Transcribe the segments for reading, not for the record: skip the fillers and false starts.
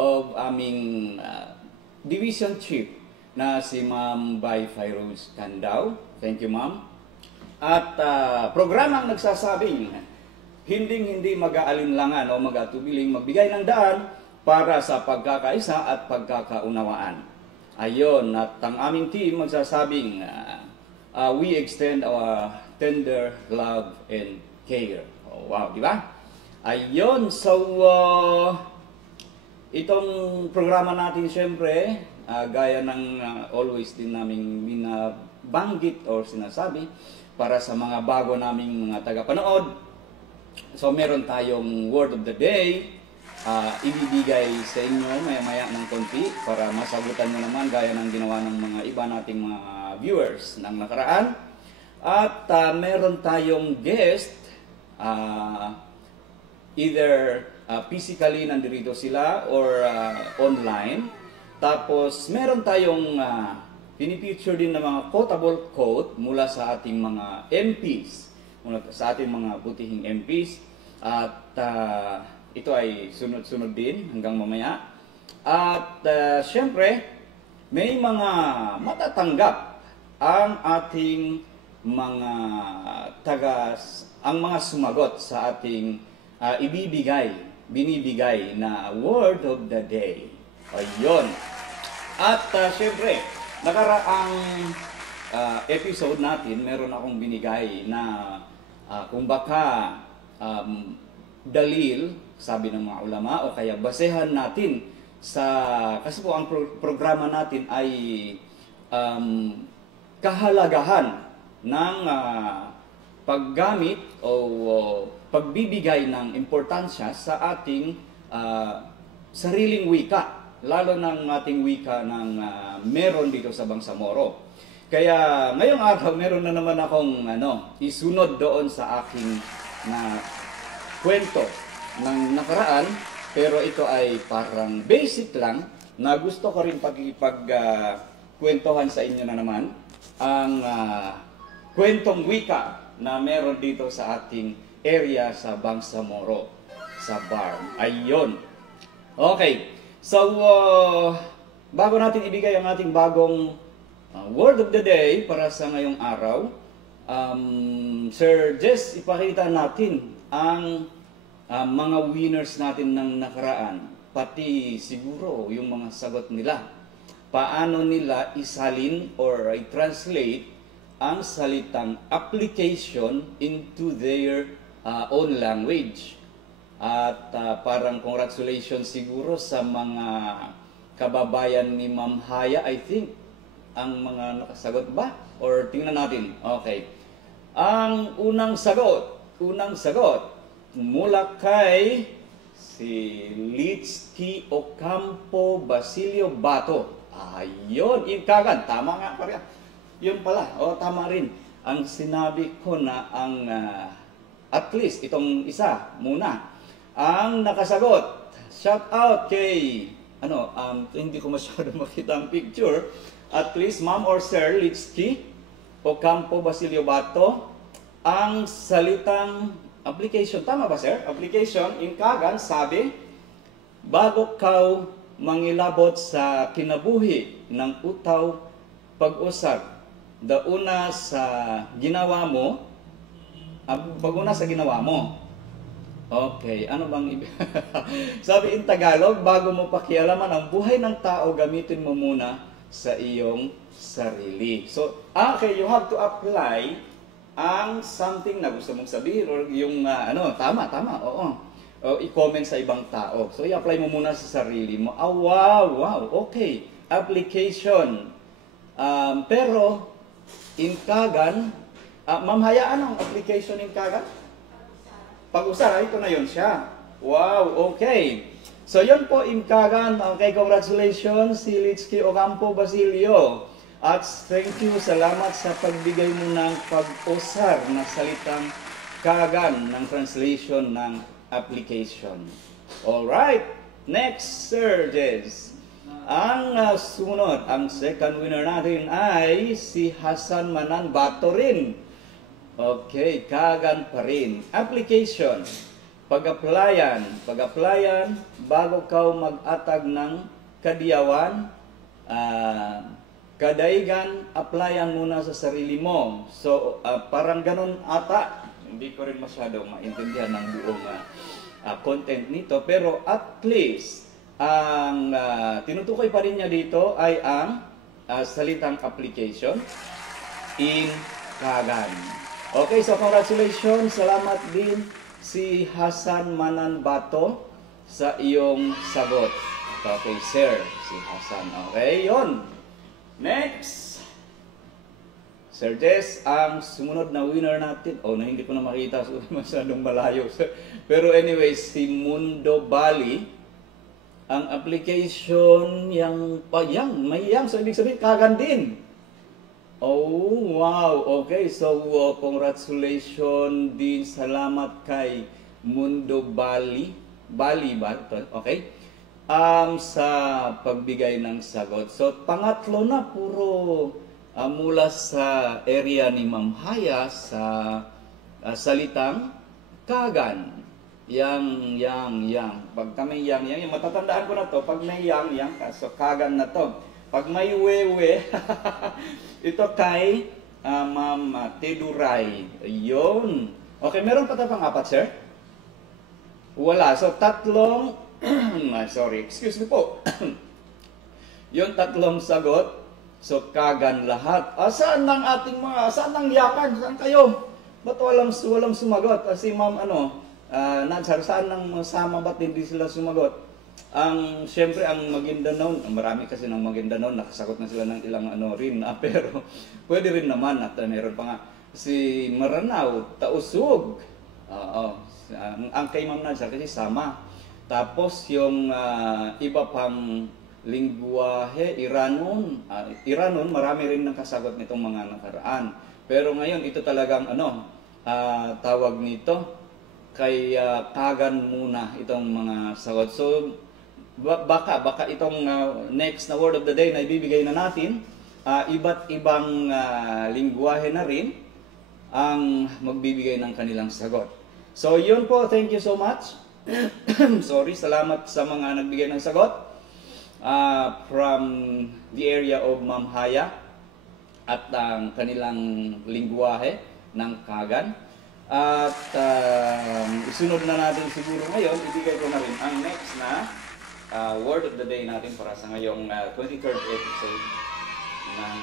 of aming Division Chief na si Ma'am Bay Fairoz Candao. Thank you, Ma'am. At programang nagsasabing hindi mag-aalinlangan o mag-atubiling magbigay ng daan para sa pagkakaisa at pagkakaunawaan. Ayon, at ang aming team magsasabing we extend our tender love and care. Oh, wow, di ba? Ayon, so itong programa natin syempre, gaya ng always din naming binabanggit or sinasabi para sa mga bago naming mga tagapanood. So meron tayong word of the day, ibibigay sa inyo maya-maya ng konti para masagutan nyo naman gaya ng ginawa ng mga iba nating mga viewers ng nakaraan. At meron tayong guest, either physically nandito sila or online. Tapos meron tayong pinipicture din ng mga quotable quote mula sa ating mga MPs, mula sa ating mga butihing MPs. At ito ay sunod-sunod din hanggang mamaya. At syempre, may mga matatanggap ang ating mga ang mga sumagot sa ating binibigay na word of the day. Ayun. At syempre, nakaraang episode natin, meron akong binigay na kung baka dalil, sabi ng mga ulama, o kaya basehan natin kasi po ang programa natin ay kahalagahan ng paggamit o pagbibigay ng importansya sa ating sariling wika, lalo ng ating wika ng meron dito sa Bangsamoro. Kaya ngayong araw, meron na naman akong isunod doon sa aking na kwento ng nakaraan, pero ito ay parang basic lang na gusto ko rin pagkwentuhan sa inyo na naman ang kwentong wika na meron dito sa ating area sa Bangsamoro, sa Barm. Ayun. Okay. So, bago natin ibigay ang ating bagong word of the day para sa ngayong araw, Sir Jess, ipakita natin ang mga winners natin ng nakaraan, pati siguro yung mga sagot nila. Paano nila isalin or i-translate ang salitang application into their own language. At parang congratulations siguro sa mga kababayan ni Ma'am Haya, I think. Ang mga nakasagot ba? Or tingnan natin. Okay. Ang unang sagot mula kay si Litsky Ocampo Basilio Bato. Ayun, kagad. Tama nga pala. Yun pala. Tama rin. Ang sinabi ko na ang at least itong isa muna ang nakasagot. Shout out kay hindi ko masyado makita ang picture. At least Ma'am or Sir Litsky Ocampo Basilio Bato, ang salitang application, tama ba sir? Application, in Kagan, sabi, bago ka mangilabot sa kinabuhi ng utaw pag-usap, dauna sa ginawa mo, pag-una sa ginawa mo. Okay, ano bang sabi in Tagalog, bago mo pakialaman ang buhay ng tao, gamitin mo muna sa iyong sarili. So, okay, you have to apply ang something na gusto mong sabihin or yung tama, oo. O i-comment sa ibang tao. So, i-apply mo muna sa sarili mo. Wow, okay. Application. Pero, in Kagan, Ma'am Haya, anong application in Kagan? Pag-usara, ito na yun siya. Wow, okay. So, yun po, in Kagan. Okay, congratulations, si Litsky Ocampo Basilio. At thank you, salamat sa pagbigay mo ng pag-usar na salitang Kagan ng translation ng application. Alright, next, Sir Jez. Ang sumunod, ang second winner natin ay si Hasan Manan Bato rin. Okay, Kagan pa rin. Application. Pag-applyan, bago ka mag-atag ng kadiyawan, kadaigan, applyan muna sa sarili mo. So, parang ganun ata. Hindi ko rin masyado maintindihan ng buong content nito. Pero at least, ang tinutukoy pa rin niya dito ay ang salitang application in Kagan. Okay, so congratulations. Salamat din si Hasan Manan Bato sa iyong sagot. Okay, sir. Si Hasan. Okay, yon. Next. Sir Jess, ang sumunod na winner natin. Oh, hindi ko na makita. So, masyadong malayo. Pero anyway, si Mundo Bali. Ang application, may yang. So, ibig sabihin, Kagan din. Oh, wow. Okay, so congratulations din. Salamat kay Mundo Bali. Bali ba? Okay. Sa pagbigay ng sagot. So, pangatlo na puro mula sa area ni Ma'am Haya sa salitang Kagan. Yang. Pag may yang, matatandaan ko na to. Pag may yang, so Kagan na to. Pag may wewe, ito kay Ma'am Teduray. Yun. Okay, meron pa pang apat, sir? Wala. So, tatlong, sorry, excuse me po. Yung tatlong sagot, so Kagan lahat. Saan ang ating saan ang yakan? Saan kayo? Ba't walang sumagot? Si Ma'am, Nadsar, saan ang masama? Ba't hindi sila sumagot? Siyempre, ang Maguindanao, marami kasi ng Maguindanao, nakasagot na sila ng ilang rin, pero pwede rin naman, at meron pa nga, si Maranao, Tausug, ang kay Ma'am Nadsar kasi sama. Tapos yung iba pang lingwahe, Iranon, marami rin nakasagot nitong mga nakaraan. Pero ngayon, ito talagang tawag nito, kay Kagan muna itong mga sagot. So, baka itong next na word of the day na ibibigay na natin, iba't ibang lingwahe na rin ang magbibigay ng kanilang sagot. So, yun po. Thank you so much. Sorry, salamat sa mga nagbigay ng sagot from the area of Ma'am Haya at ang kanilang lingwahe ng Kagan. At isunod na natin siguro ngayon, ibigay ko na rin ang next na word of the day natin para sa ngayong 23rd episode ng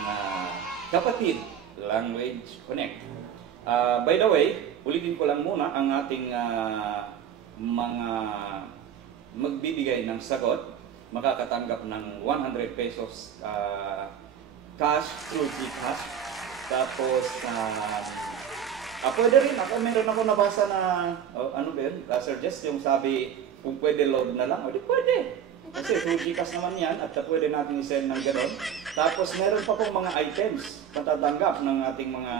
Kapatid Language Connect. By the way, ulitin ko lang muna ang ating mga magbibigay ng sagot. Makakatanggap ng 100 pesos cash through GCash. Tapos, pwede rin. Meron ako nabasa na, Sir Jess, yung sabi, kung pwede load na lang, o di pwede. Kasi through GCash naman yan, at pwede natin i-send ng gano'n. Tapos meron pa pong mga items patatanggap ng ating mga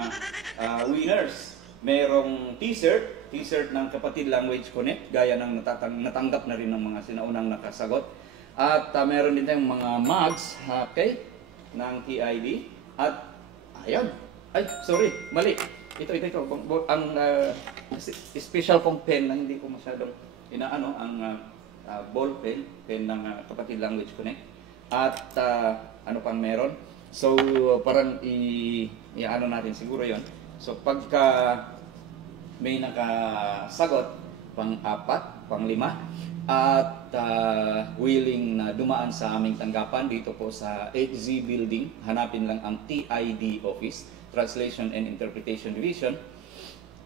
winners. Merong t-shirt ng Kapatid Language Connect, gaya ng natanggap na rin ng mga sinaunang nakasagot. At meron din tayong mga mugs, okay, ng TID. At, ayun. Ay, sorry, mali. Ito. Ang special kong pen na hindi ko masyadong ang ball pen ng Kapatid Language Connect. At ano pang meron? So, parang i-ano natin siguro yon. So, pagka may nakasagot, pang-4, pang-5, at willing na dumaan sa aming tanggapan dito po sa HZ Building, hanapin lang ang TID Office, Translation and Interpretation Division.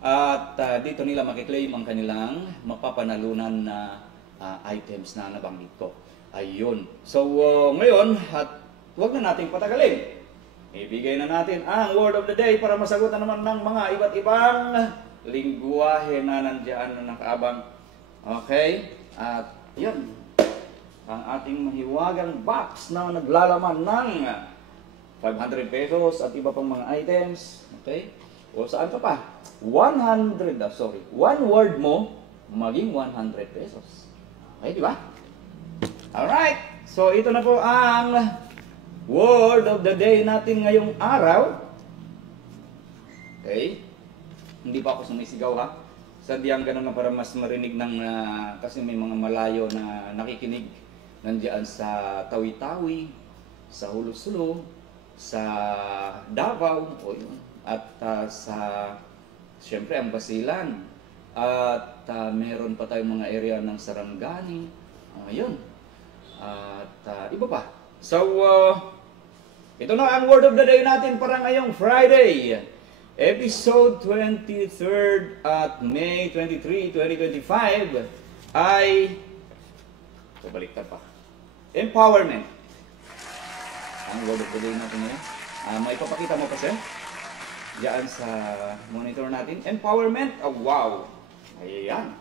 At dito nila makiklaim ang kanilang mapapanalunan na items na nabanggit ko. Ayun. So, ngayon, huwag na nating patagalin. Ibigay na natin ang word of the day para masagot na naman ng mga iba't ibang lingwahe na nandiyan na nakaabang. Okay? At yun, ang ating mahiwagang box na naglalaman ng 500 pesos at iba pang mga items. Okay? O saan ka pa? 1 word mo, maging 100 pesos. Okay, di ba? Alright. So, ito na po ang word of the day natin ngayong araw. Okay? Hindi pa ako sumisigaw, ha? Sadyang ganun na para mas marinig ng kasi may mga malayo na nakikinig nandiyan sa Tawi-Tawi, sa Hulo-Sulo, sa Davao, o yun, at sa siyempre ang Basilan. At meron pa tayong mga area ng Sarangani, yun. At iba pa. So, ito na ang word of the day natin para ngayong Friday. Episode 23rd at May 23, 2025 ay baliktad pa. Empowerment. Ang word of the day natin ngayon. May papakita mo pa siya. Diyan sa monitor natin. Empowerment. Wow. Ayan.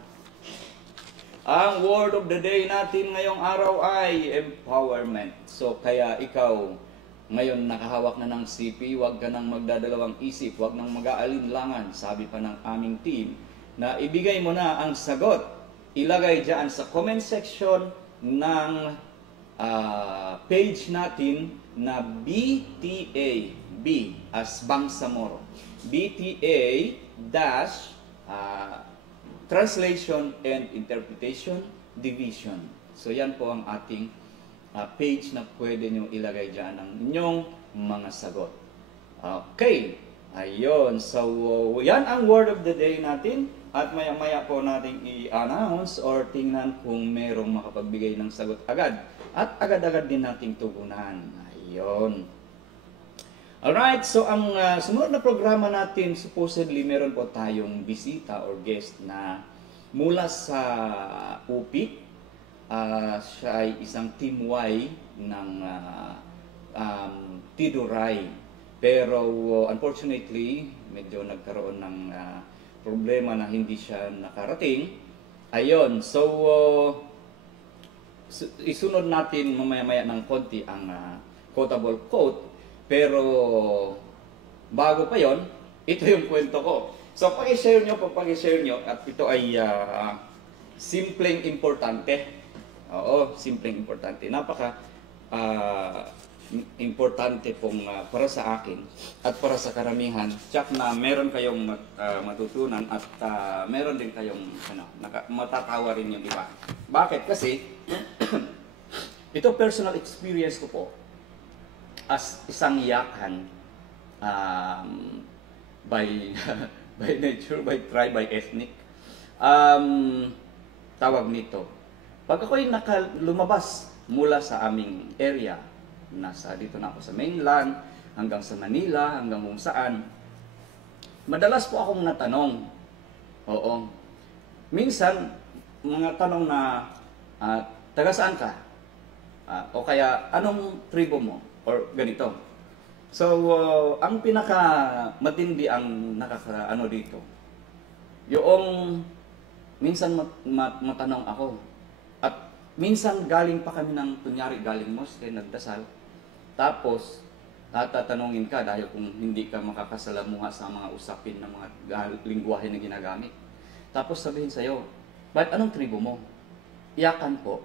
Ang word of the day natin ngayong araw ay empowerment. So kaya ikaw ngayon nakahawak na ng CP, huwag ka nang magdadalawang isip, huwag nang mag-aalinlangan. Sabi pa ng aming team na ibigay mo na ang sagot. Ilagay dyan sa comment section ng page natin na BTA, B as Bangsamoro. BTA dash Translation and Interpretation Division. So yan po ang ating page na pwede nyo ilagay dyan ang inyong mga sagot. Okay. Ayun. So, yan ang word of the day natin. At maya-maya po natin i-announce or tingnan kung merong makapagbigay ng sagot agad. At agad-agad din nating tugunan. Ayun. Alright. So, ang sumunod na programa natin, supposedly, meron po tayong bisita or guest na mula sa UP. Siya ay isang Team Y ng Tiduray. Pero unfortunately, medyo nagkaroon ng problema na hindi siya nakarating. Ayun, so isunod natin mamaya-maya ng konti ang quotable quote. Pero bago pa yon, ito yung kwento ko. So pag-share nyo, at ito ay simpleng importante. Oo, simpleng importante. Napaka importante pong para sa akin at para sa karamihan. Tsak na meron kayong matutunan at meron din kayong matatawa rin yung iba. Bakit? Kasi ito personal experience ko po as isang yakan by by nature, by tribe, by ethnic. Tawag nito. Pag ako'y lumabas mula sa aming area, dito na ako sa mainland, hanggang sa Manila, hanggang kung saan, madalas po akong natanong. Oo. Minsan, mga tanong na, taga saan ka? O kaya, anong tribo mo? Or ganito. So, ang pinaka-matindi ang nakaka-ano dito. Yung, minsan matanong ako, at minsan galing pa kami ng, kunyari galing mosque, nagdasal. Tapos, tatanungin ka dahil kung hindi ka makakasalamuha sa mga usapin ng mga lingwahe na ginagamit. Tapos sabihin sa'yo, bakit anong tribo mo? Iyakan po.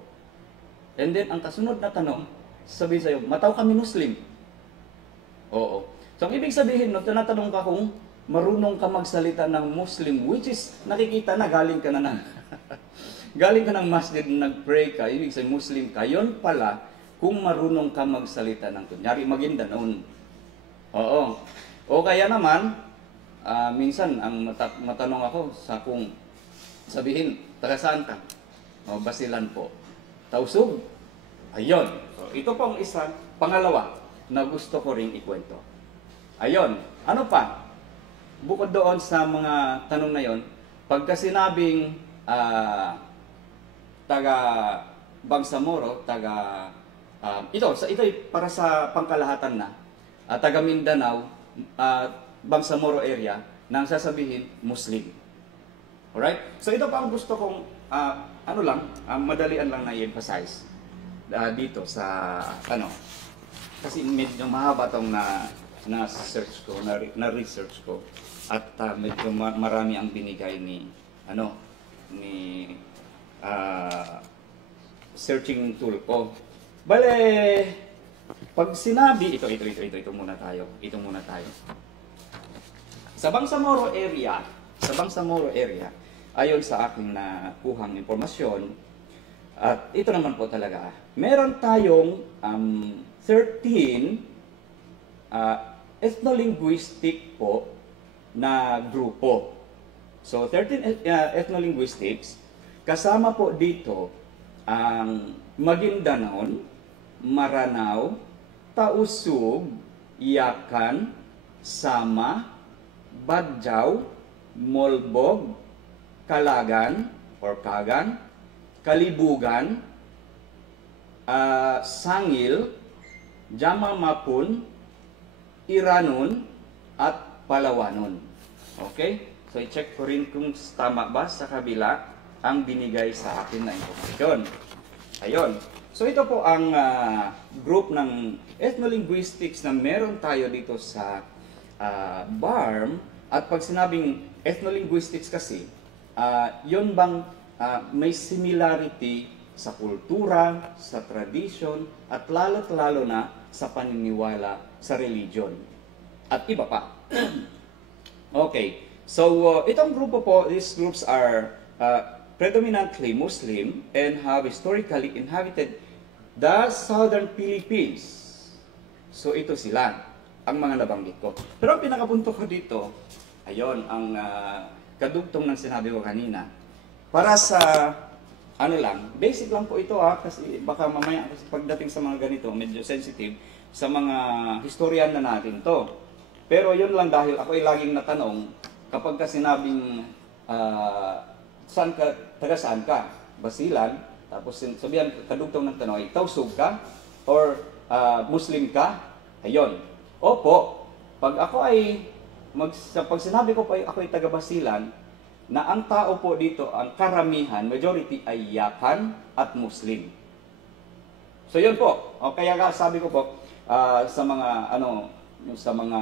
And then, ang kasunod na tanong, sabihin sa'yo, mataw kami Muslim. Oo. So, ang ibig sabihin, no, tinatanong ka kung marunong ka magsalita ng Muslim, which is, nakikita na galing ka na galing ka ng masjid, nag-pray ka, ibig sabihin Muslim ka, yun pala kung marunong ka magsalita ng kunyari Maguindanao. Oo. O kaya naman, minsan ang matanong ako sa kung sabihin, taga saan ka? O, Basilan po. Tausug? Ayun. So, ito pong isa, pangalawa, na gusto ko ring ikwento. Ayun. Ano pa? Bukod doon sa mga tanong na yon, pagka sinabing taga Bangsamoro, ito para sa pangkalahatan na, taga Mindanao, Bangsamoro area, nang sasabihin Muslim. Alright? So ito pa ang gusto kong, madalian lang na i-emphasize dito sa, kasi medyo mahaba itong na-search ko, na-research ko, at medyo marami ang binigay ni searching tool ko. Bale, pag sinabi, ito muna tayo. Sa Bangsamoro area, ayon sa aking nakuhang impormasyon, at ito naman po talaga, meron tayong 13 ethno-linguistic po na grupo. So 13 ethno-linguistics, kasama po dito ang Maguindanao, Maranao, Tausug, Yakan, Sama, Badjaw, Molbog, Kalagan or Kagan, Kalibugan, Sangil, Jamamapun, Iranon, at Palawanon. Okay? So, i-check ko rin kung tama ba sa kabila ang binigay sa akin na informasyon. Ayun. So, ito po ang group ng ethno-linguistics na meron tayo dito sa BARM. At pag sinabing ethno-linguistics kasi, yun bang may similarity sa kultura, sa tradition, at lalo't lalo na sa paniniwala sa religion. At iba pa. Okay. So, itong grupo po, these groups are predominantly Muslim and have historically inhabited the southern Philippines. So, ito sila, ang mga nabanggit ko. Pero ang pinakapunto ko dito, ayon, ang kadugtong ng sinabi ko kanina. Para sa, basic lang po ito kasi baka mamaya pagdating sa mga ganito, medyo sensitive, sa mga historian na natin to. Pero yun lang dahil ako ay laging natanong, kapag ka sinabing, taga saan ka? Basilan, tapos sabihan, kadugtong ng tanong ay, Tausug ka? Or Muslim ka? Ayun. Opo, pag ako ay, pag sinabi ko pa ako ay taga Basilan, na ang tao po dito, ang karamihan, majority ay Yakan at Muslim. So yun po. O kaya sabi ko po sa mga sa mga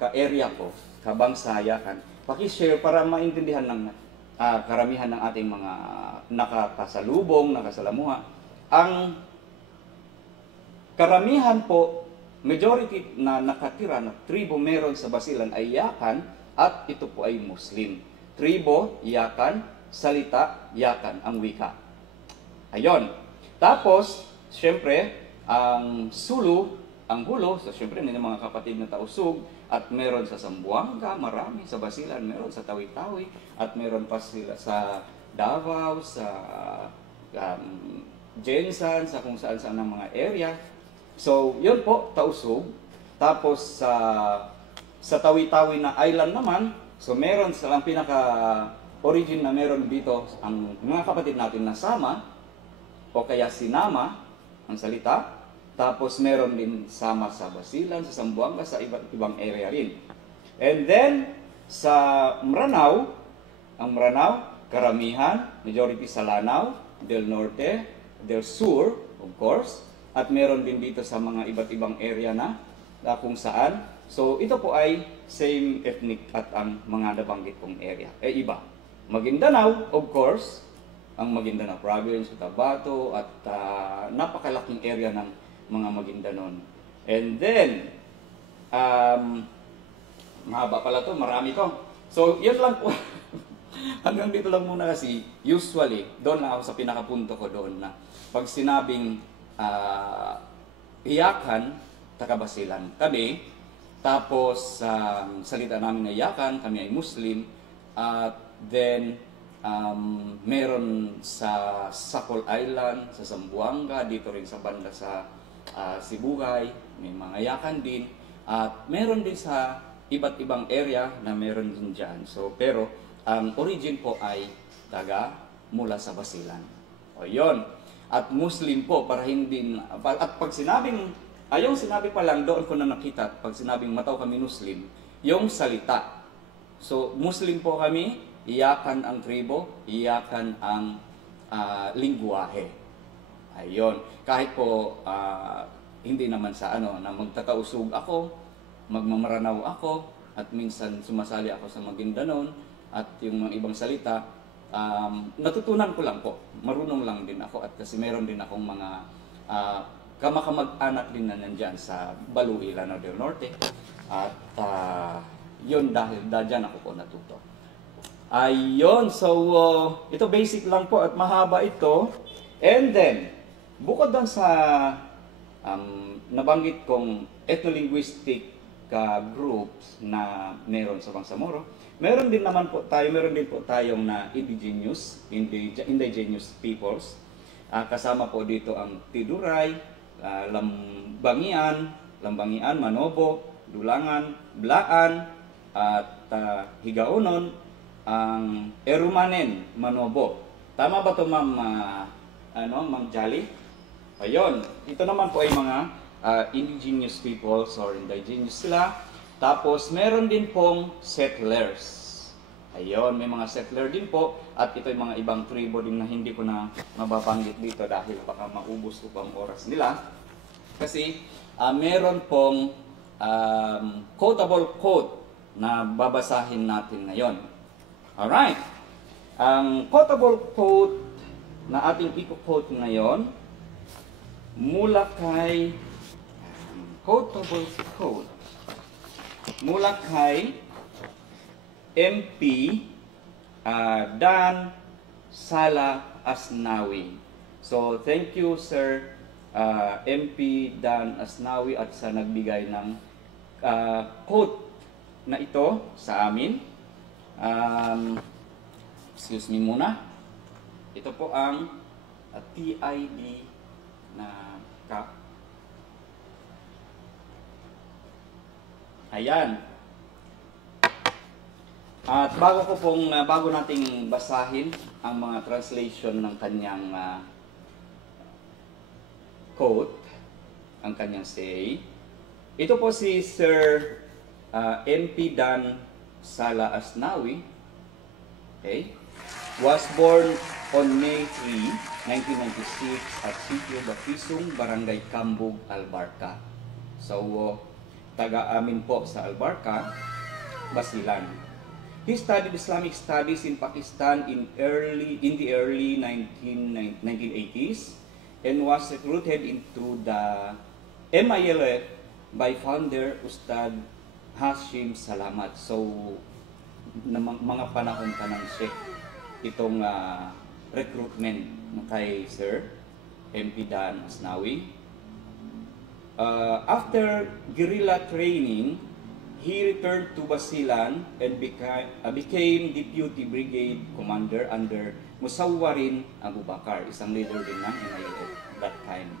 ka-area ko, kabangsa Yakan, paki-share para maintindihan ng karamihan ng ating mga nakakasalubong, nakasalamuha. Ang karamihan po, majority na nakatira na tribo meron sa Basilan ay Yakan at ito po ay Muslim. Tribo, Yakan, salita, Yakan, ang wika. Ayon. Tapos, syempre, ang Sulu, ang Hulo, so syempre may mga kapatid na Tausug, at meron sa Zamboanga, marami, sa Basilan, meron sa Tawi-Tawi, at meron pa sila sa Davao, sa Jensan, sa kung saan-saan ng mga area. So, yun po, Tausug. Tapos, sa Tawi-Tawi na island naman, so meron silang pinaka-origin na meron dito ang mga kapatid natin na Sama o kaya Sinama ang salita. Tapos meron din Sama sa Basilan, sa Zamboanga, sa iba't ibang area rin. And then sa Maranao, ang Maranao, karamihan, majority sa Lanao, del Norte, del Sur, of course, at meron din dito sa mga iba't ibang area na kung saan. So, ito po ay same ethnic at ang mga nabanggit kong area. Iba. Maguindanao, of course, ang Maguindanao province, Cotabato, at napakalaking area ng mga Maguindanao. And then, mahaba pala to, marami to. So, yun lang po. Hanggang dito lang muna kasi, usually, doon na ako sa pinakapunto ko doon na pag sinabing Iyakan, taga-Basilan kami. Tapos, salita namin na Yakan, kami ay Muslim. At then, meron sa Sakol Island, sa Zamboanga, dito rin sa banda sa Sibugay, may mga Yakan din. At meron din sa iba't ibang area na meron din dyan. So, pero, ang origin po ay mula sa Basilan. O yun. At Muslim po, para hindi, at pag sinabing, yung sinabi pa lang doon ko na nakita, pag sinabing mataw kami Muslim, yung salita. So, Muslim po kami, Iyakan ang tribo, Iyakan ang lingwahe. Ayun. Kahit po, hindi naman sa na magtatausug ako, magmamaranaw ako, at minsan sumasali ako sa Maguindanao, at yung mga ibang salita, natutunan ko lang po. Marunong lang din ako, at kasi meron din akong mga kamakamag-anak din na nandyan sa Baluy, Lanao del Norte. At yun dahil dyan ako po natuto. Ayun, so ito basic lang po at mahaba ito. And then, bukod doon sa nabanggit kong ethno-linguistic groups na meron sa Bangsamoro, meron din po tayong na indigenous peoples. Kasama po dito ang Tiduray, Lambangian, Manobo, Dulangan, Blaan, at Higaonon, ang Erumanen, Manobo. Tama ba ito, Ma'am Ma'am Jolly? Ayun, ito naman po ay mga indigenous peoples or indigenous sila. Tapos meron din pong settlers. Ayun, may mga settler din po. At ito yung mga ibang tribo din na hindi ko na mababanggit dito dahil baka maubos ko pang oras nila. Kasi meron pong quotable quote na babasahin natin ngayon. Alright. Ang quotable quote na ating i-quote ngayon mula kay quotable quote mula kay MP Dan Sala Asnawi. So, thank you, Sir MP Dan Asnawi at sa nagbigay ng quote na ito sa amin. Excuse me muna. Ito po ang TID na cup. Ayan. At bago nating basahin ang mga translation ng kanyang quote, ang kanyang say, ito po si Sir MP Dan Sala Asnawi, okay, was born on May 3, 1996 at Sitio Baptisong, Barangay Cambug, Albarca. So, taga-amin po sa Albarca, Basilan. He studied Islamic studies in Pakistan in the early 1980s and was recruited into the MILF by founder Ustad Hashim Salamat. So, mga panahon ka ng Sheikh itong recruitment kay Sir MP Dan Asnawi. After guerrilla training, he returned to Basilan and became Deputy Brigade Commander under Musawwarin Abu Bakar, isang leader din ng MILF at that time.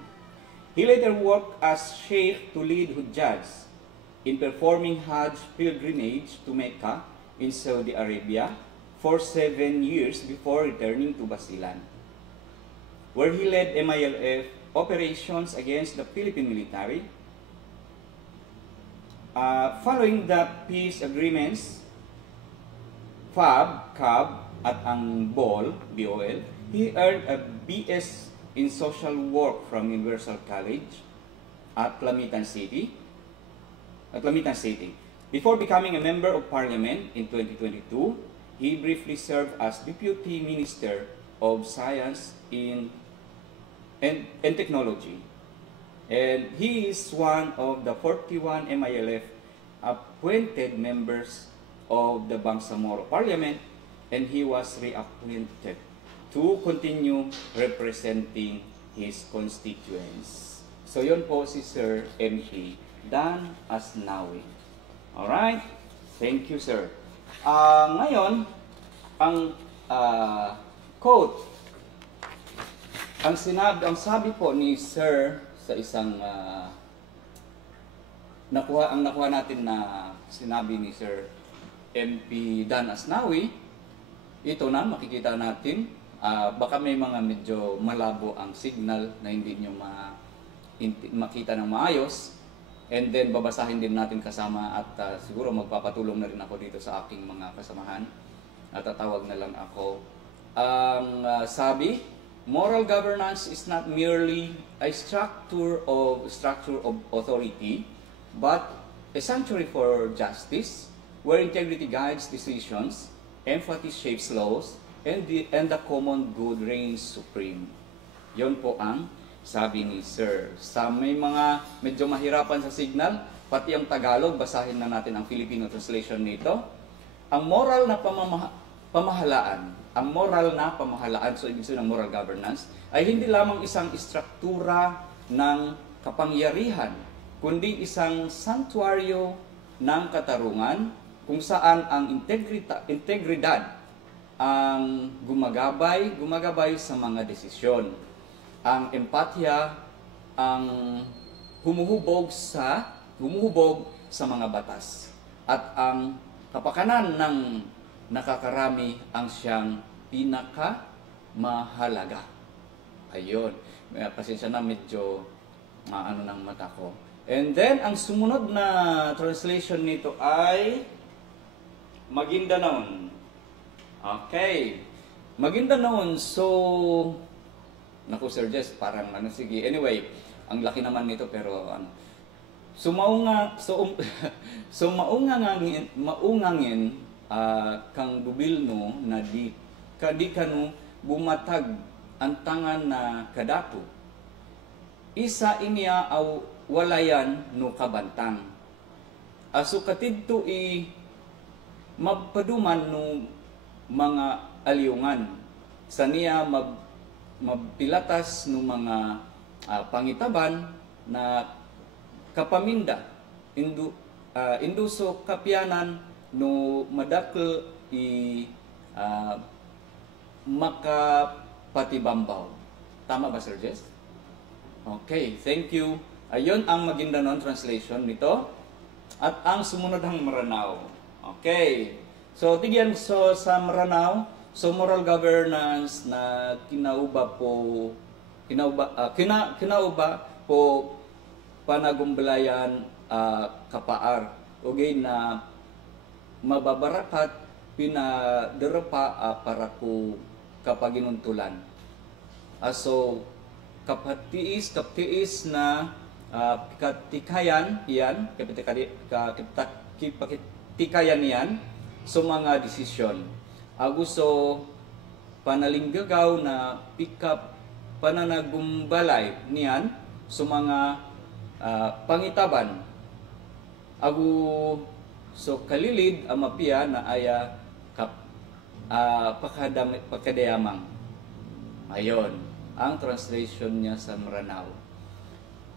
He later worked as Sheikh to lead Hujjaj in performing Hajj pilgrimage to Mecca in Saudi Arabia for 7 years before returning to Basilan, where he led MILF operations against the Philippine military. Following the peace agreements, FAB, CAB, at ang BOL, he earned a BS in Social Work from Universal College at Lamitan City. Before becoming a Member of Parliament in 2022, he briefly served as Deputy Minister of Science and Technology. And he is one of the 41 MILF appointed members of the Bangsamoro Parliament, and he was reappointed to continue representing his constituents. So yun po si Sir MP Dan Asnawi. Alright? Thank you, sir. Ngayon, ang quote, ang sabi po ni Sir sa isang nakuha natin na sinabi ni Sir MP Dan Asnawi, ito na makikita natin. Baka may mga medyo malabo ang signal na hindi nyo makita ng maayos. And then babasahin din natin kasama at siguro magpapatulong na rin ako dito sa aking mga kasamahan. Tatawag na lang ako. Sabi, moral governance is not merely a structure of authority, but a sanctuary for justice, where integrity guides decisions, empathy shapes laws, and the common good reigns supreme. Yon po ang sabi ni Sir. Sa may mga medyo mahirapan sa signal, pati ang Tagalog, basahin na natin ang Filipino translation nito. Ang moral na pamahalaan. Ang moral na pamahalaan, so ibig sabihin ng moral governance, ay hindi lamang isang istruktura ng kapangyarihan, kundi isang santuaryo ng katarungan kung saan ang integridad ang gumagabay sa mga desisyon. Ang empatya ang humuhubog sa mga batas. At ang kapakanan ng nakakarami ang siyang pinakamahalaga. Ayun. Pasensya na, medyo ano ng mata ko. And then, ang sumunod na translation nito ay Maguindanao. Okay. Maguindanao. So, naku Sir Jess, parang ano, sige. Anyway, ang laki naman nito pero ano. So maungangin kang gobyerno na di kanu bumatag ang tangan na kadato. Isa iniya aw walayan no kabantang. Aso katidto mabpaduman no mga aliungan. Sa niya mapilatas no mga pangitaban na kapaminda induso kapyanan no madakkel makapatibambaw. Tama ba Sir Jess? Okay, thank you. Ayun ang Maguindanao translation nito. At ang sumunod ang Maranao. Okay. So tigyan sa Maranao, so moral governance na kinauba po panagumbalayan kapaar okay na mababarakat pinaderapa para ko kapaginuntulan. So kapatiis na katikayan yan kapatikayan yan so mga desisyon. Agusto panalinggaw na pikap pananagumbalay niyan so mga pangitaban. So kalilid ang mapia na aya pakadayamang. Ayon ang translation niya sa Maranao.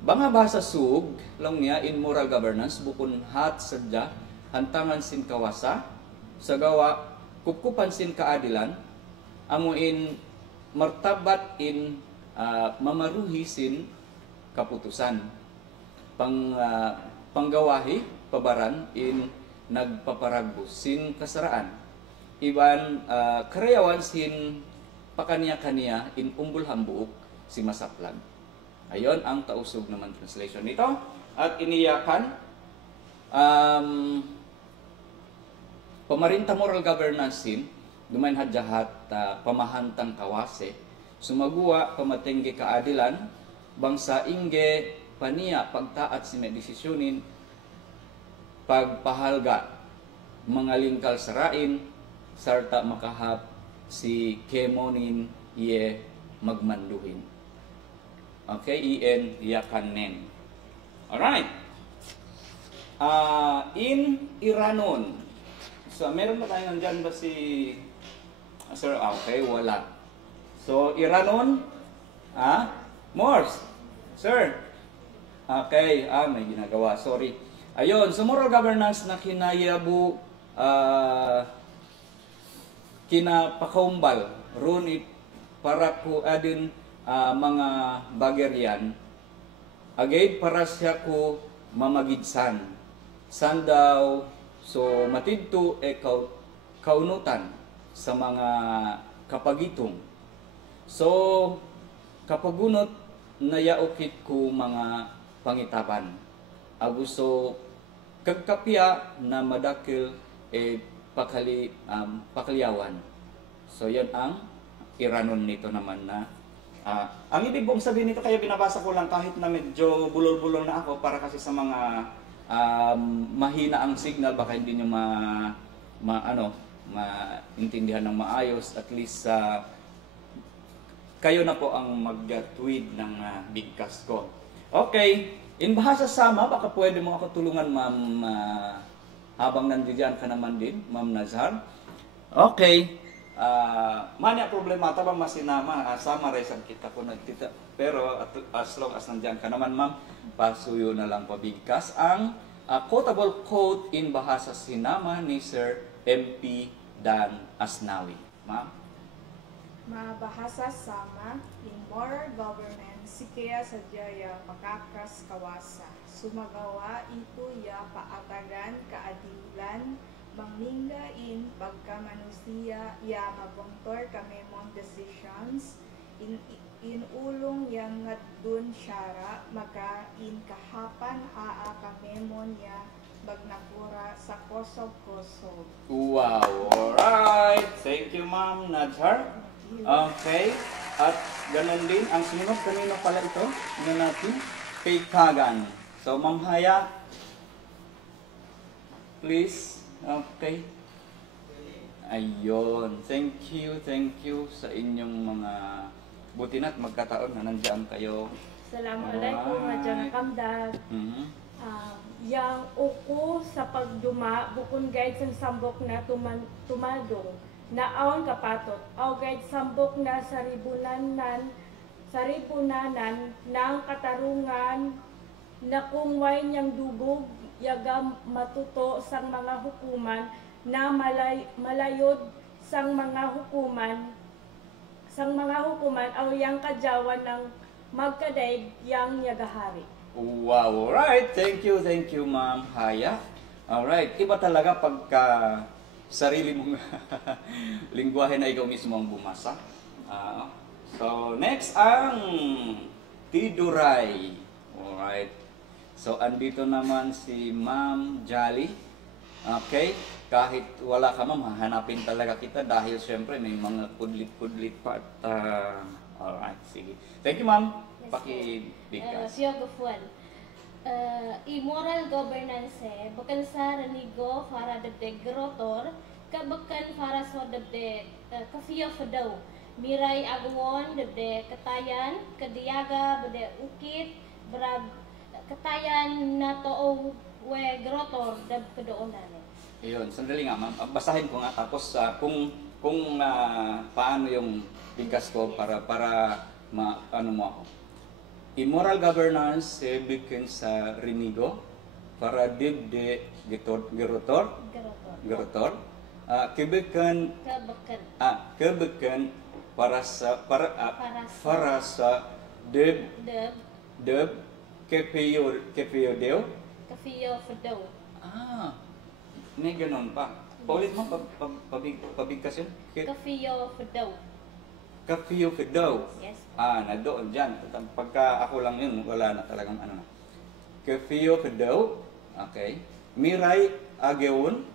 Banga basa sug lang niya in moral governance bukun hat sadya hantangan sin kawasa sa gawa kupkupan sin kaadilan amuin martabat in mamaruhi sin kaputusan panggawahi pabaran in nagpaparagbos sin kasaraan iban karayawan sin pakaniya-kaniya in umbul hambuok si masaplag. Ayon ang tausog naman translation nito at iniyakan pamarinta moral governance sin dumain hadyahat pamahantang kawase sumagua pamatengge kaadilan bangsa ingge paniya pagtaat si may desisyonin pagpahalga mga lingkal sarain sarta makahap si kemonin iye magmanduhin. Okay, en yakanen. Alright. In Iranon. So, meron ba tayo nandyan ba si Sir? Okay, wala. So, Iranon. Morse. Sir. Okay, may ginagawa. Sorry. Ayun, so moral governance na kinayabu kinapakaumbal runit para ko adin mga bageryan agay para siya ko mamagidsan sandaw so matidto kaunutan sa mga kapagitong so kapagunot nayaokit ko mga pangitaban agusto kagkapya na madakil pakaliyawan. So yan ang Iranon nito naman na ang ibig kong sabihin nito kaya binabasa ko lang kahit na medyo bulol-bulol na ako para kasi sa mga mahina ang signal baka hindi nyo maintindihan ng maayos at least kayo na po ang mag-tweet ng bigcast ko. Okay, in bahasa sama baka pwede mo ako tulungan ma'am habang nandiyan ka naman din, Ma'am Nazar. Okay. manya problema ta ba masinama, summarize ang kita ko nagtita. Pero as long as nandiyan ka naman ma'am, pasuyo na lang pabigkas ang quotable quote in bahasa sinama ni Sir MP Dan Asnawi. Ma'am? Mabahasa sama, in moral governance, si kaya sadyaya makakas kawasa. Sumagawa ito ya paatagan kaadilan, mangminggain pagkamanusiya ya mabongtor kamemon decisions, in ulong yang ngadun syara, maka in kahapan kamemon ya bagnapura sa kosob-kosob. Wow! Alright! Thank you, Ma'am Nadjar. Okay. At ganun din, ang sunod kanino pala ito? Ano natin? Kay Kagan. So, Ma'am Haya, please. Okay. Ayun. Thank you sa inyong mga buti na't magkataon na nandiyan kayo. Assalamualaikum, Madyan Kamdag. Yang uko sa pagduma, bukon guide sa sambok na tumadong, na aon kapatot, aw guide sambok na saribunanan ng katarungan, na kungway niyang dugog, yaga matuto sang mga hukuman, na malayod sang mga hukuman, aw yang kadyawan ng magkadaig yang yagahari. Wow, alright. Thank you, Ma'am Haya. Alright, iba talaga pagka sarili mong lingwahe na ikaw mismo ang bumasa. So, next ang Tiduray. Alright. So, andito naman si Ma'am Jolly. Okay? Kahit wala ka ma'am, hahanapin talaga kita dahil syempre may mga kudlit-kudlit pa. Alright, sige. Thank you, Ma'am. Pakibigkas. Siyogofuan. Immoral governance, bukan sa ranigo para de grotor, kabakan para sa de kafiyo fadaw. Miray agwon de katayan, kadiyaga, bade ukit, brab katayan na to we grotor de kadoonan. Ayun, sandali nga ma'am. Basahin ko nga tapos kung paano yung bigkas ko para ano mo ako. Immoral governance bikin sa rinigo para de gerotor kebekan para sa deb kefiyo deo fedaw. May ganon pa. Paulit mo pabigkas yun. Kafiyo fedaw. Kafiyo fedaw. Yes. Na doon dyan. Pagka ako lang yun, wala na talagang ano. Kafiyo fedaw. Okay. Miray agewon.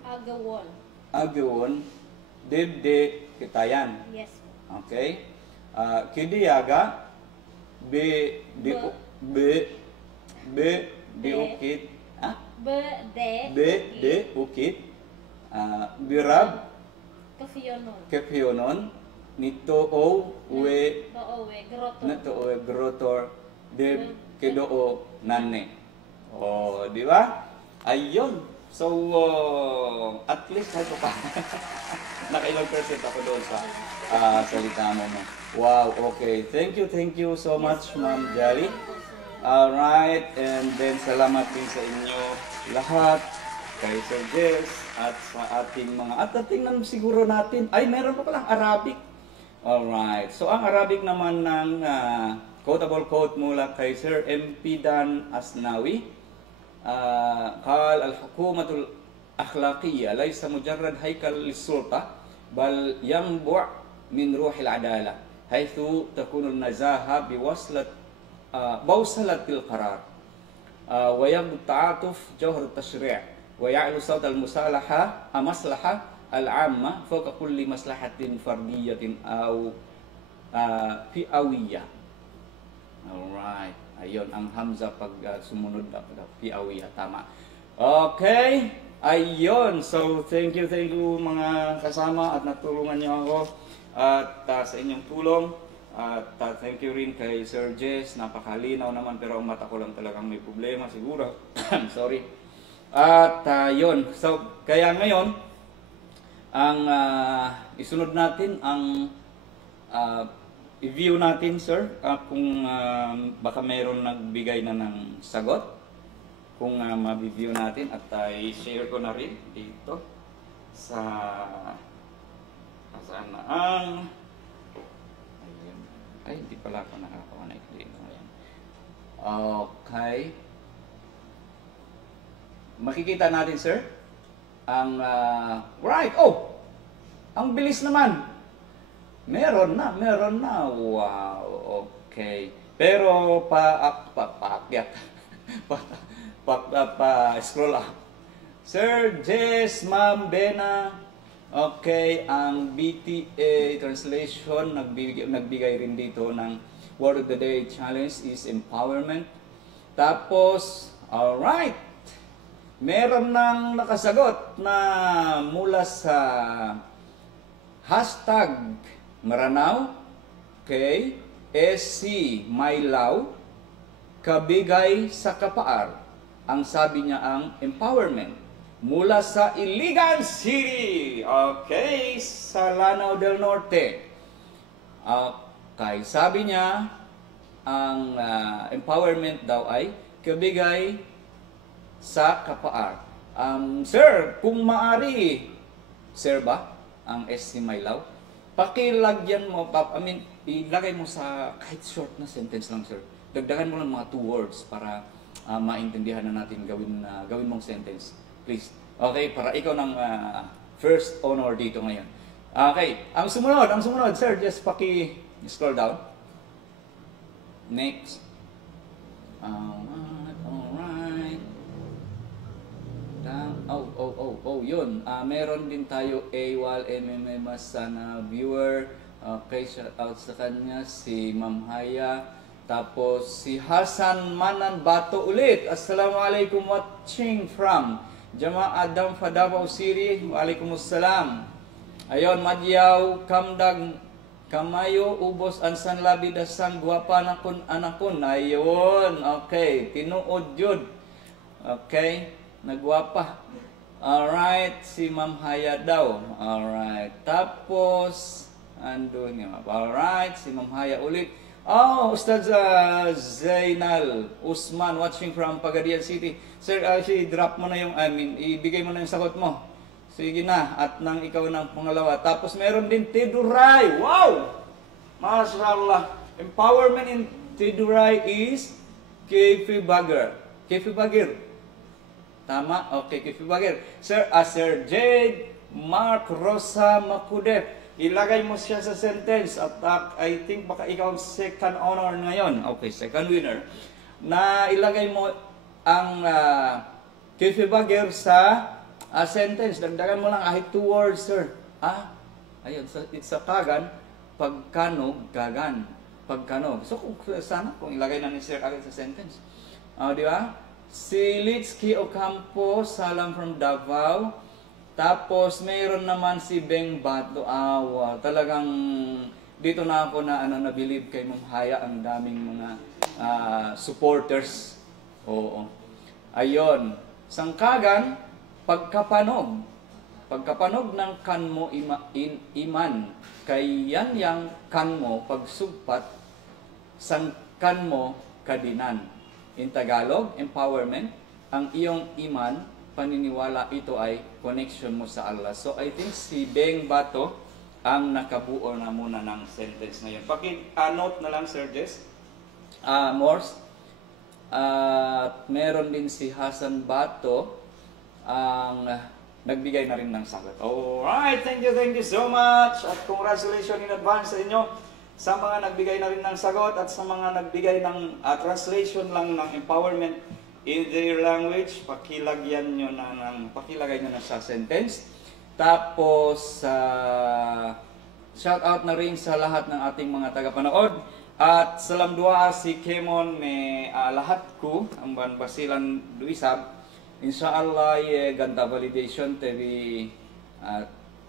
Agewon. Debde kitayan. Yes. Okay. Kidiyaga. Be ukit. De ukit. Birab. Kafiyonon. Nito we grotor de kedoo nane. Oh, di ba? Ayun. So at least ito pa. Nakailang percent ako doon sa salita mo. Wow, okay. Thank you so much, Ma'am Jolly. Alright, and then salamat din sa inyo lahat, kay Sir Jess, at sa ating mga, at tingnan siguro natin, ay meron pa palang Arabic. Alright, so ang Arabic naman ng quotable quote mula kay Sir MP Dan Asnawi, قال الحكومة الأخلاقية ليس مجرد هيكل للسلطة بل ينبع من روح العدالة حيث تكون النزاهة بوصلة القرار ويبدو التعاطف جوهر التشريع ويعلو صوت المصلحة العامة فوق كل مصلحة فردية أو فئوية. Alright. Ayun, ang hamza pag sumunod na fi'awiyah, tama. Okay, ayun. So, thank you mga kasama at natulungan niyo ako at sa inyong tulong. At thank you rin kay Sir Jess, napakalinaw naman pero ang mata ko lang talagang may problema siguro. Sorry. At yun, so kaya ngayon, Ang isunod natin ang i-view natin, sir, kung baka mayroon nagbigay na ng sagot. Kung ma-view natin at i-share ko na rin dito sa saan na ang ay, hindi pala ako nakaka-connect dito ngayon. Okay. Makikita natin, sir, ang right. Oh! Ang bilis naman. Meron na. Wow. Okay. Pero paakyat. Scroll up. Sir Jess, Ma'am Bena. Okay, ang BTA translation nagbigay rin dito ng Word of the Day challenge is empowerment. Tapos, alright. Meron nang nakasagot na mula sa hashtag Maranao, okay, SC Maylaw, kabigay sa kapaar. Ang sabi niya ang empowerment. Mula sa Iligan City, okay, sa Lanao del Norte. Okay, sabi niya ang empowerment daw ay kabigay sa kapaar. Sir, kung maari, sir ba, ang SC Maylaw, pakilagyan mo, ilagay mo sa kahit short na sentence lang, sir. Dagdagan mo lang mga 2 words para maintindihan na natin gawin mong sentence. Please. Okay, para ikaw ng first honor dito ngayon. Okay, ang sumunod, sir, just scroll down. Next. Alright. Yun. Meron din tayo AWAL MMA sana viewer. Okay, shout out sa kanya, si Ma'am Haya. Tapos si Hasan Manan Bato ulit. Assalamualaikum, watching from Jama Adam Davao City. Waalaikumsalam. Ayon, Madyaw Kamdag Kamayo Ubos Ansan Labi Dasang Guwapa anakon. Ayon. Okay, tinuod jud. Okay, nagwapa. Alright, si Ma'am Haya daw. Alright. Tapos andun nga. Alright, si Ma'am Haya ulit. Oh, Ustad Zainal Usman watching from Pagadian City. Sir, drop mo na yung, ibigay mo na yung sagot mo. Sige na, at nang ikaw ng pangalawa. Tapos meron din Tiduray. Wow! Mashallah. Empowerment in Tiduray is Kefi Bagger. Kefi Bagger. Tama? Okay, Kefi Bagger. Sir, Sir Jade Mark Rosa Makudep. Ilagay mo siya sa sentence at I think baka ikaw ang second honor ngayon. Okay, second winner. Na ilagay mo ang Kefi Bagger sa sentence. Dagdagan mo lang kahit 2 words, sir. Ayun, it's a kagan, pagkanog, gagan. Pagkanog. So, sana kung ilagay na ni sir agad sa sentence. Di ba? Si Litsky Ocampo, salam from Davao. Tapos, mayroon naman si Beng Bato. Talagang dito na ako nabilib kay Ma'am Haya. Ang daming mga supporters. Oo. Ayon. Sangkagan, pagkapanog. Pagkapanog ng kanmo iman. Kay yan yang kanmo pagsugpat sang kanmo kadinan. In Tagalog, empowerment. Ang iyong iman, paniniwala, ito ay connection mo sa Allah. So I think si Beng Bato ang nakabuo na muna ng sentence na yun. Paki-note na lang, Sir Jess. Morse. Meron din si Hasan Bato ang nagbigay na rin ng sagot. Alright, thank you so much. At congratulations in advance sa inyo sa mga nagbigay na rin ng sagot at sa mga nagbigay ng translation lang ng empowerment in their language, pakilagay nyo na sa sentence. Tapos, shout out na rin sa lahat ng ating mga tagapanood. At salam dua si Kemon lahat ko, ang Basilan Luisab. Insyaallah, ganda validation TV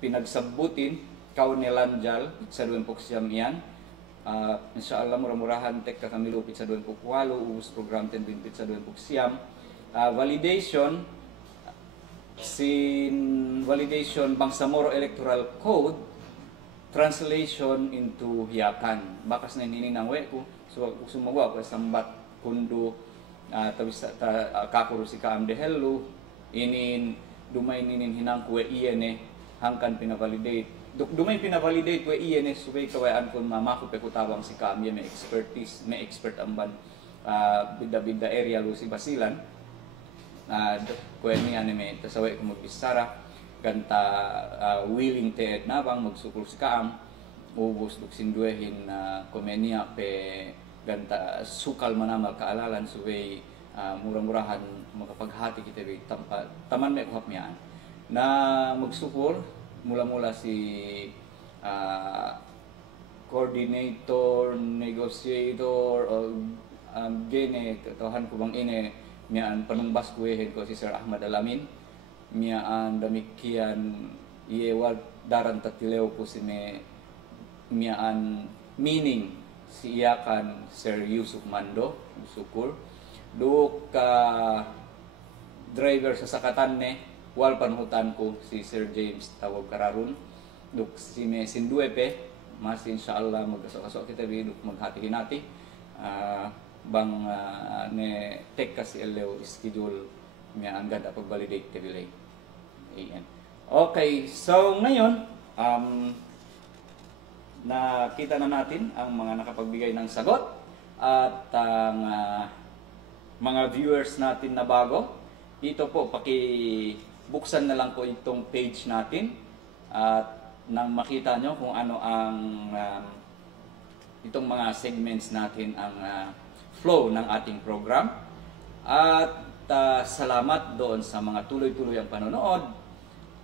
pinagsabutin, kaunilanjal sa 26 yan. Insyaallah murah-murahan tek ka kami lupit sa 28 ubus program 10 sa 26 validation sin validation Bangsamoro Electoral Code translation into Hiyakan. Bakas na hininangwe ko. So sumagawa ko sambat kundo kakuro si Kaam de Hello inin dumay ninin hinang kuwe iene hangkan pinavalidate. Dumay pinavalidate kuwe iene suway kawayaan kun mamako pe kutabang si Kaam may expertise, may expert amban bida-bida area lo si Basilan. Kuwe niya may tasaway ko magbisara ganta willing teed na bang magsukul si Kaam ubos duksinduehin komenya pe ganta sukal manamal kaalalan suway murah-murahan makapaghati kita bi taman may kuhap miyaan na magsukul mula-mula si coordinator, negotiator o gene tohan ko bang ine miyaan panumbas kuwehin ko si Sir Ahmad Alamin miyaan damikian iewal daran tatilew ko si miyaan meaning si iyakan Sir Yusuf Mando sukul duk driver sa sakatan ne wal panuhutan ko si Sir James tawag kararun duk si me sinduepe mas insyaallah magkaso-kaso kita bi duk maghati hinati bang ne tek kasi elew schedule miya ang ganda pag-validate kabilay. Ayan. Okay, so ngayon nakita na natin ang mga nakapagbigay ng sagot at ang mga viewers natin na bago. Ito po, pakibuksan na lang po itong page natin at nang makita nyo kung ano ang itong mga segments natin ang flow ng ating program. At salamat doon sa mga tuloy-tuloy ang panonood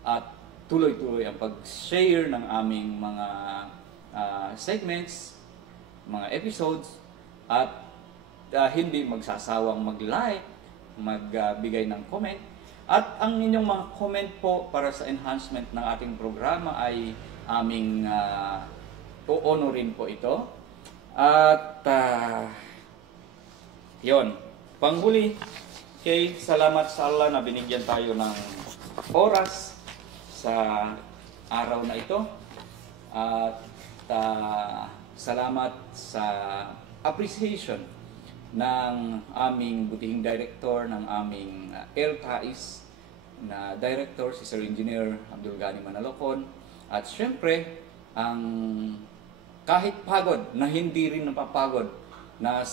at tuloy-tuloy ang pag-share ng aming mga segments, mga episodes at hindi magsasawang mag-like, magbigay ng comment. At ang inyong mga comment po para sa enhancement ng ating programa ay aming o-honorin po ito. At yon, panghuli, okay, salamat sa Allah na binigyan tayo ng oras sa araw na ito. At salamat sa appreciation ng aming butihing director, ng aming LTAIS na director, si Sir Engineer Abdul Ghani Manalocon. At syempre, ang kahit pagod na hindi rin napapagod na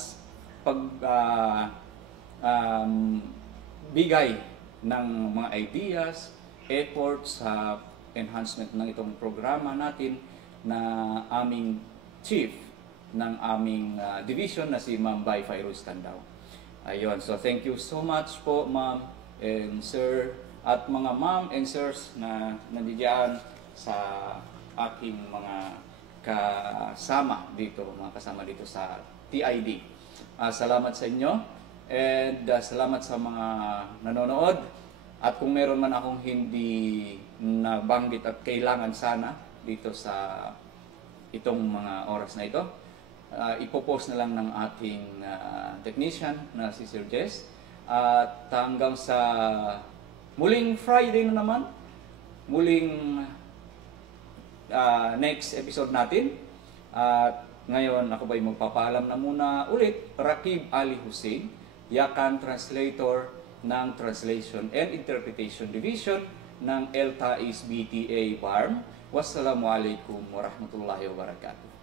bigay ng mga ideas, efforts sa enhancement ng itong programa natin na aming chief ng aming division na si Ma'am Bai Fairuz Tandao. Ayun, so thank you so much po Ma'am and Sir at mga Ma'am and Sirs na nandiyan sa aking mga kasama dito sa TID. Salamat sa inyo and salamat sa mga nanonood at kung meron man akong hindi nabanggit at kailangan sana dito sa itong mga oras na ito, ipopost na lang ng ating technician na si Sir Jess at hanggang sa muling Friday na naman, muling next episode natin. At ngayon ako ba'y magpapaalam na muna ulit. Rakib Ali Hussein, Yakan Translator ng Translation and Interpretation Division ng LTAIS BTA BARM. Wassalamualaikum warahmatullahi wabarakatuh.